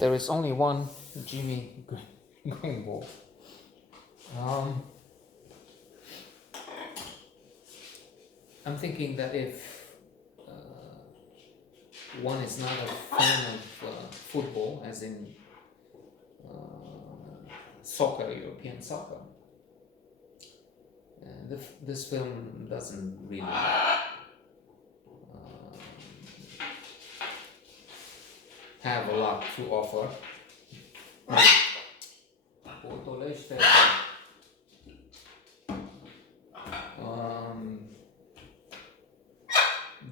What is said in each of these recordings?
There is only one Jimmy Grimble. I'm thinking that if one is not a fan of football, as in soccer, European soccer, this film doesn't really have a lot to offer.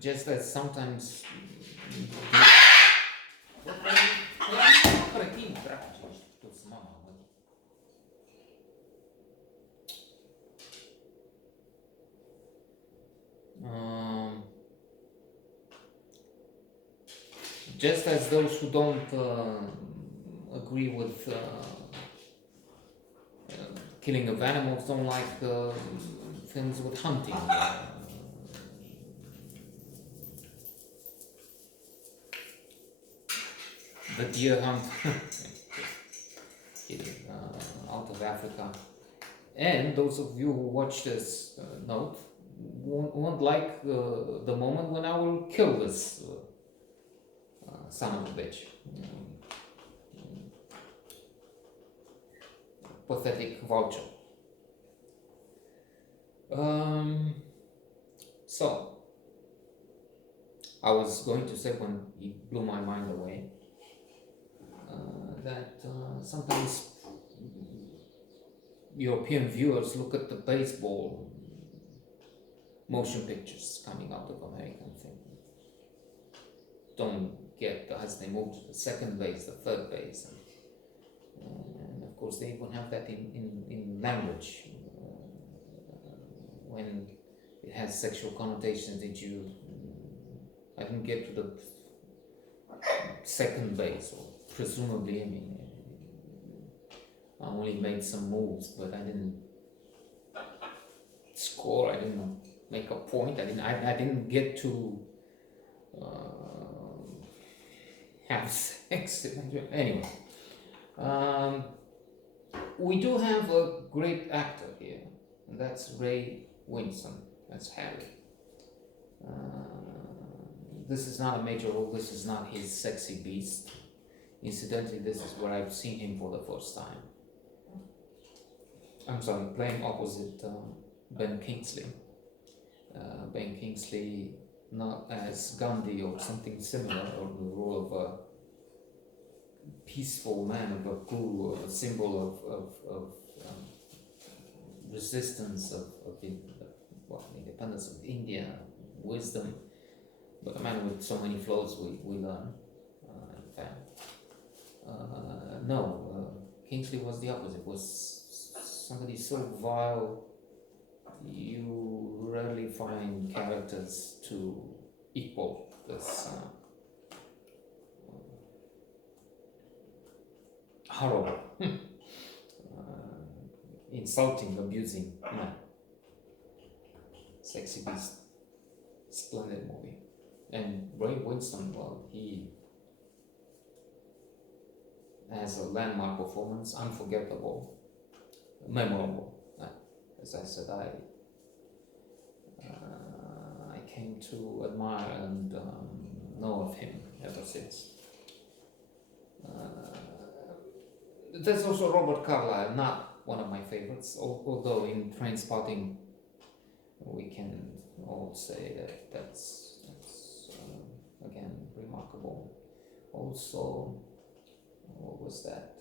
Just as sometimes just as those who don't agree with killing of animals don't like films with hunting. The deer hunt out of Africa. And those of you who watch this note won't like the moment when I will kill this son of a bitch. Pathetic vulture. So, I was going to say when he blew my mind away that sometimes European viewers look at the baseball motion pictures coming out of America and think, don't get as they move to the second base, the third base, and of course they even have that in language when it has sexual connotations. I didn't get to the second base, or presumably, I mean, I only made some moves, but I didn't score. I didn't make a point. I didn't get to have sex. Anyway, we do have a great actor here, and that's Ray Winston. That's Harry. This is not a major role. This is not his sexy beast. Incidentally, this is where I've seen him for the first time. I'm sorry, playing opposite Ben Kingsley. Ben Kingsley, not as Gandhi or something similar, or the role of a peaceful man, of a guru, a symbol of resistance, of independence of India, wisdom, but a man with so many flaws we learn, in fact. No, Kingsley was the opposite, was somebody so vile. You rarely find characters to equal this horrible, insulting, abusing man. Sexy Beast, splendid movie. And Ray Winston, well, he has a landmark performance, unforgettable, memorable. As I said, I came to admire and know of him ever since. There's also Robert Carlyle, not one of my favorites, although in Trainspotting we can all say that that's again remarkable. Also, what was that?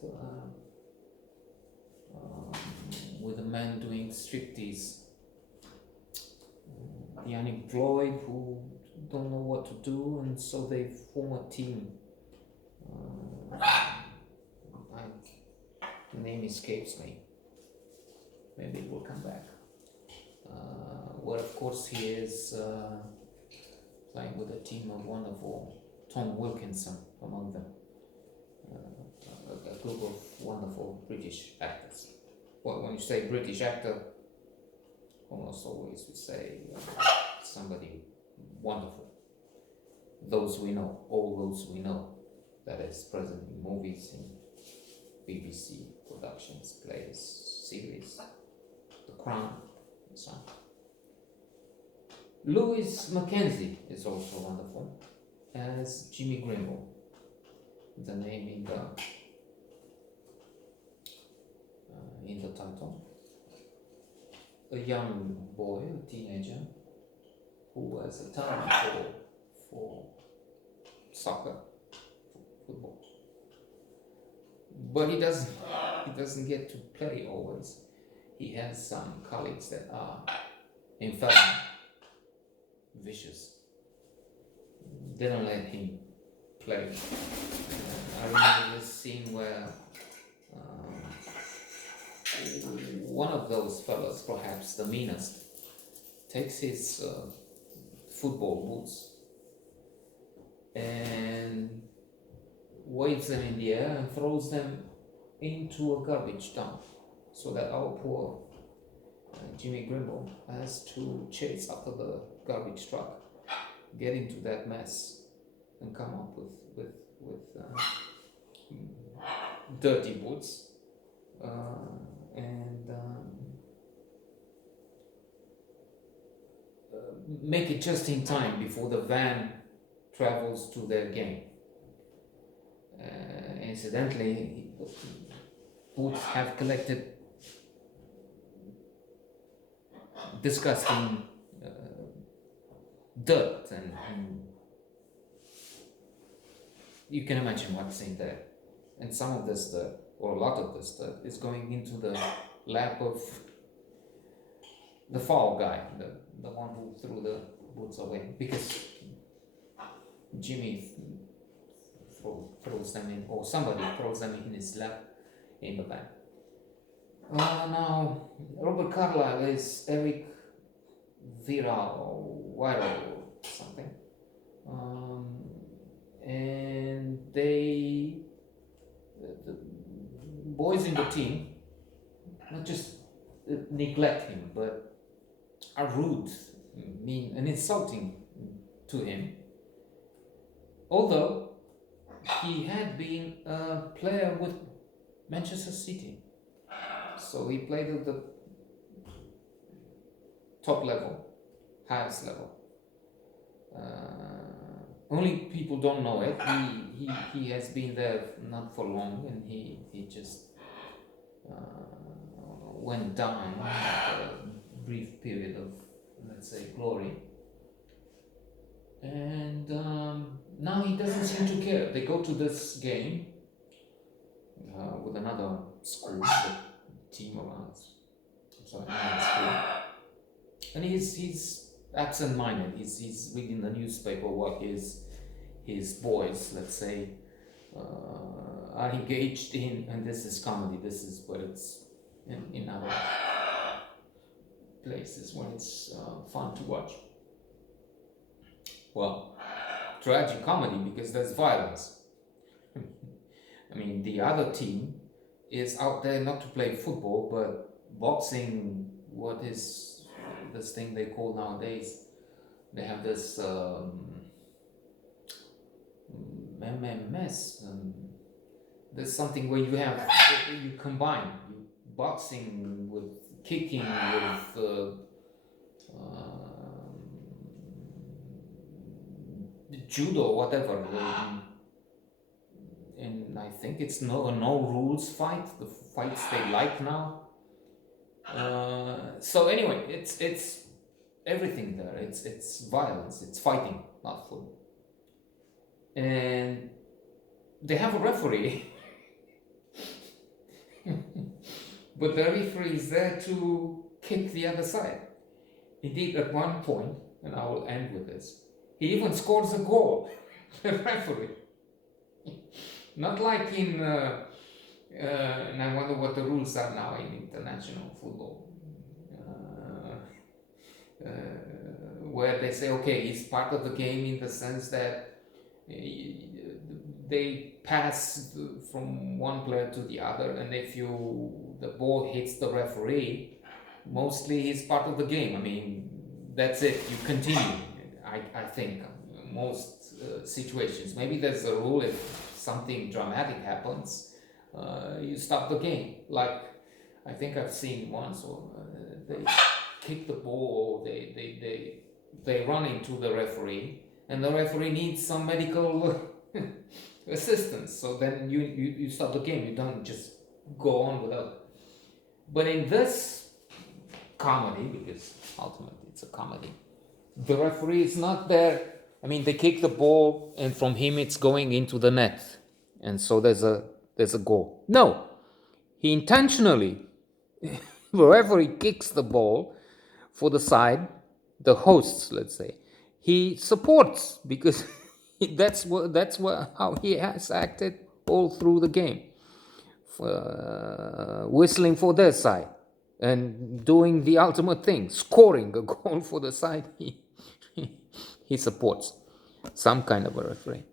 With a man doing striptease, the unemployed who don't know what to do, and so they form a team. The name escapes me. Maybe it will come back. Well, of course, he is playing with a team of wonderful, Tom Wilkinson among them, a group of wonderful British actors. Well, when you say British actor, almost always we say somebody wonderful. Those we know, all those we know, that is present in movies, in BBC productions, plays, series, The Crown, and so on. Louis Mackenzie is also wonderful as Jimmy Grimble, the name in the title. A young boy, a teenager, who has a talent for soccer, football, but he doesn't get to play always. He has some colleagues that are, in fact, vicious. They don't let him play. I remember this scene where one of those fellas, perhaps the meanest, takes his football boots and waves them in the air and throws them into a garbage dump, so that our poor Jimmy Grimble has to chase after the garbage truck, get into that mess, and come up with dirty boots and make it just in time before the van travels to their game. Incidentally, boots have collected disgusting dirt, and you can imagine what's in there. And some of this dirt, or a lot of this dirt, is going into the lap of the foul guy, the one who threw the boots away, because Jimmy throws them in, or somebody throws them in his lap in the van. Now, Robert Carlyle is Eric Viral or something. And the boys in the team not just neglect him, but are rude, mean, and insulting to him. Although he had been a player with Manchester City, so he played at the top level, highest level. Only people don't know it. He has been there not for long, and he just went down after a brief period of, let's say, glory. And now he doesn't seem to care. They go to this game with another school, the team around, another school, and he's absent-minded. He's reading the newspaper what his boys, let's say, are engaged in, and this is comedy. This is what it's in other places when it's fun to watch. Well, tragic comedy because there's violence. I mean, the other team is out there not to play football, but boxing. What is this thing they call nowadays? They have this MMS. There's something where you combine boxing with kicking with judo, whatever. And I think it's no rules fight. The fights they like now. So anyway, it's everything there. It's violence. It's fighting, not football. And they have a referee, but the referee is there to kick the other side. Indeed, at one point, and I will end with this, he even scores a goal. The referee, not like in. And I wonder what the rules are now in international football, where they say, okay, he's part of the game in the sense that they pass from one player to the other, and if the ball hits the referee, mostly he's part of the game. I mean, that's it. You continue. I think most situations. Maybe there's a rule if something dramatic happens, you stop the game. Like I think I've seen once, or they kick the ball, they run into the referee, and the referee needs some medical assistance. So then you stop the game. You don't just go on without. But in this comedy, because ultimately it's a comedy, the referee is not there. I mean, they kick the ball, and from him it's going into the net, and so there's a goal. No, he intentionally, wherever he kicks the ball for the side, the hosts, let's say, he supports, because that's how he has acted all through the game, whistling for their side and doing the ultimate thing, scoring a goal for the side he supports. Some kind of a referee.